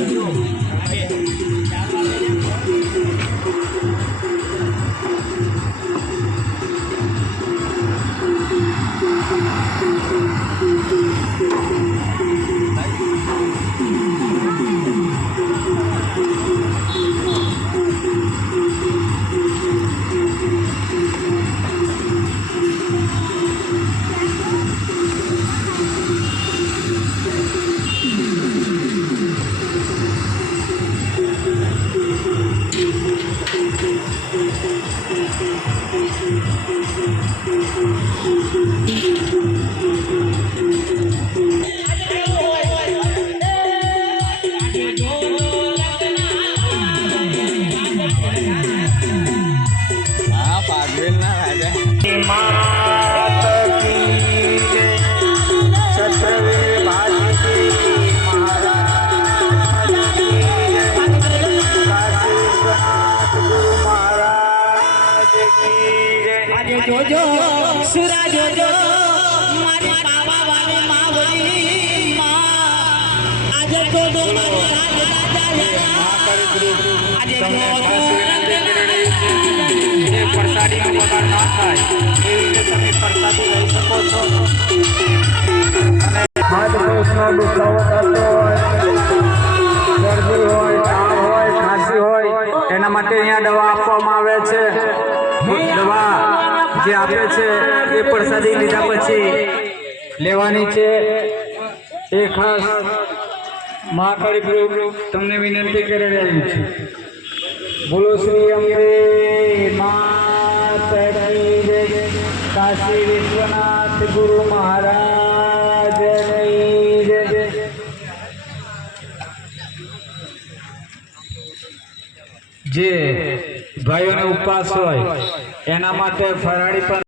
હા આજે જોજો સુરા જોજો મારી પાવા વાળી માવડી માં. આજે તો તો મારી રાજ રાજા આજે તમને ખાસ વિનંતી કરી રહી છે જે પ્રસાદીનો બગાડ ના થાય એ રીતે તમે પ્રસાદી લઈ શકો છો. અને હાથકોશનો દુખાવો થતો હોય. શરદી જે આપે છે એ પ્રસાદી લીધા પછી લેવાની છે. એ ખાસ મહાકાળી પ્રભુ તમને વિનંતી કરી રહ્યું છે. બોલો શ્રી અંબે માત કાશી વિશ્વનાથ ગુરુ મહારાજ. જે ભાઈઓને ઉપવાસ હોય એના માટે ફરાળી પણ